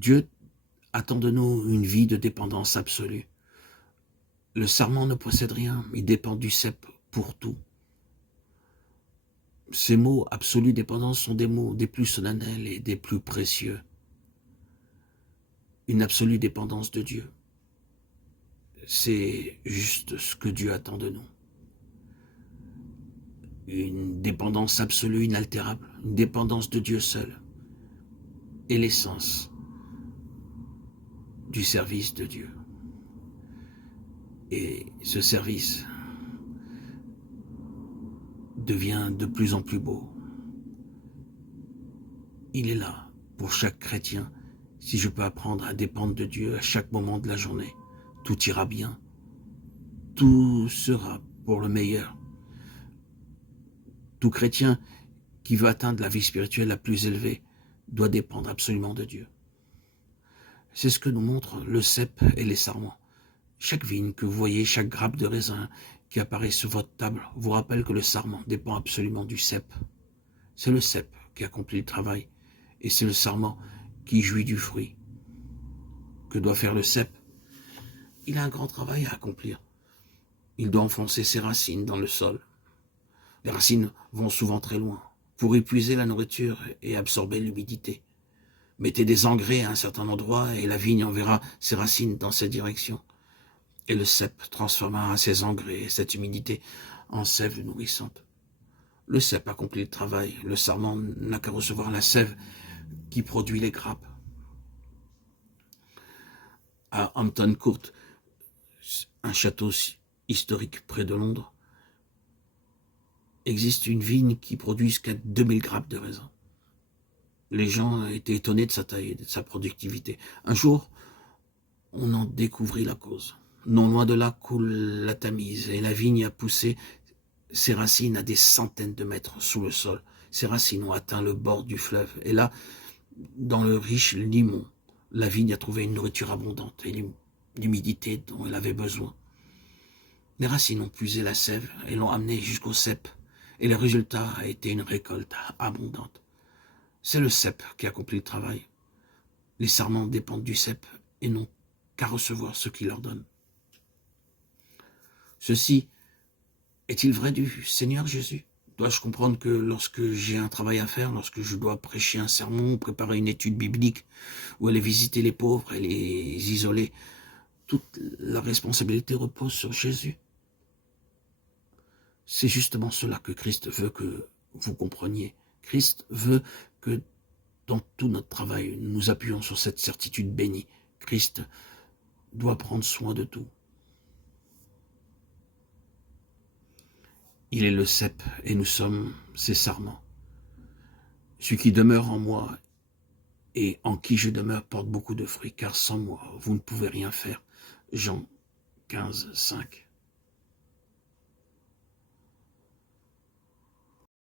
Dieu attend de nous une vie de dépendance absolue. Le sarment ne possède rien, il dépend du cep pour tout. Ces mots « absolue dépendance » sont des mots des plus solennels et des plus précieux. Une absolue dépendance de Dieu. C'est juste ce que Dieu attend de nous. Une dépendance absolue, inaltérable, une dépendance de Dieu seul est l'essence du service de Dieu. Et ce service devient de plus en plus beau. Il est là pour chaque chrétien. Si je peux apprendre à dépendre de Dieu à chaque moment de la journée, tout ira bien. Tout sera pour le meilleur. Tout chrétien qui veut atteindre la vie spirituelle la plus élevée doit dépendre absolument de Dieu. C'est ce que nous montrent le cep et les sarments. Chaque vigne que vous voyez, chaque grappe de raisin qui apparaît sur votre table vous rappelle que le sarment dépend absolument du cep. C'est le cep qui accomplit le travail et c'est le sarment qui jouit du fruit. Que doit faire le cep? Il a un grand travail à accomplir. Il doit enfoncer ses racines dans le sol. Les racines vont souvent très loin pour épuiser la nourriture et absorber l'humidité. Mettez des engrais à un certain endroit et la vigne enverra ses racines dans cette direction. Et le cep transformera ces engrais et cette humidité en sève nourrissante. Le cep accomplit le travail, le sarment n'a qu'à recevoir la sève qui produit les grappes. À Hampton Court, un château historique près de Londres, existe une vigne qui produit jusqu'à 2000 grappes de raisin. Les gens étaient étonnés de sa taille et de sa productivité. Un jour, on en découvrit la cause. Non loin de là coule la Tamise et la vigne a poussé ses racines à des centaines de mètres sous le sol. Ses racines ont atteint le bord du fleuve. Et là, dans le riche limon, la vigne a trouvé une nourriture abondante et l'humidité dont elle avait besoin. Les racines ont puisé la sève et l'ont amenée jusqu'au cep. Et le résultat a été une récolte abondante. C'est le cep qui accomplit le travail. Les sarments dépendent du cep et n'ont qu'à recevoir ce qu'il leur donne. Ceci est-il vrai du Seigneur Jésus? Dois-je comprendre que lorsque j'ai un travail à faire, lorsque je dois prêcher un sermon, préparer une étude biblique, ou aller visiter les pauvres et les isoler, toute la responsabilité repose sur Jésus? C'est justement cela que Christ veut que vous compreniez. Christ veut que dans tout notre travail, nous nous appuyons sur cette certitude bénie. Christ doit prendre soin de tout. Il est le cep et nous sommes ses sarments. Celui qui demeure en moi et en qui je demeure porte beaucoup de fruits, car sans moi, vous ne pouvez rien faire. Jean 15, 5.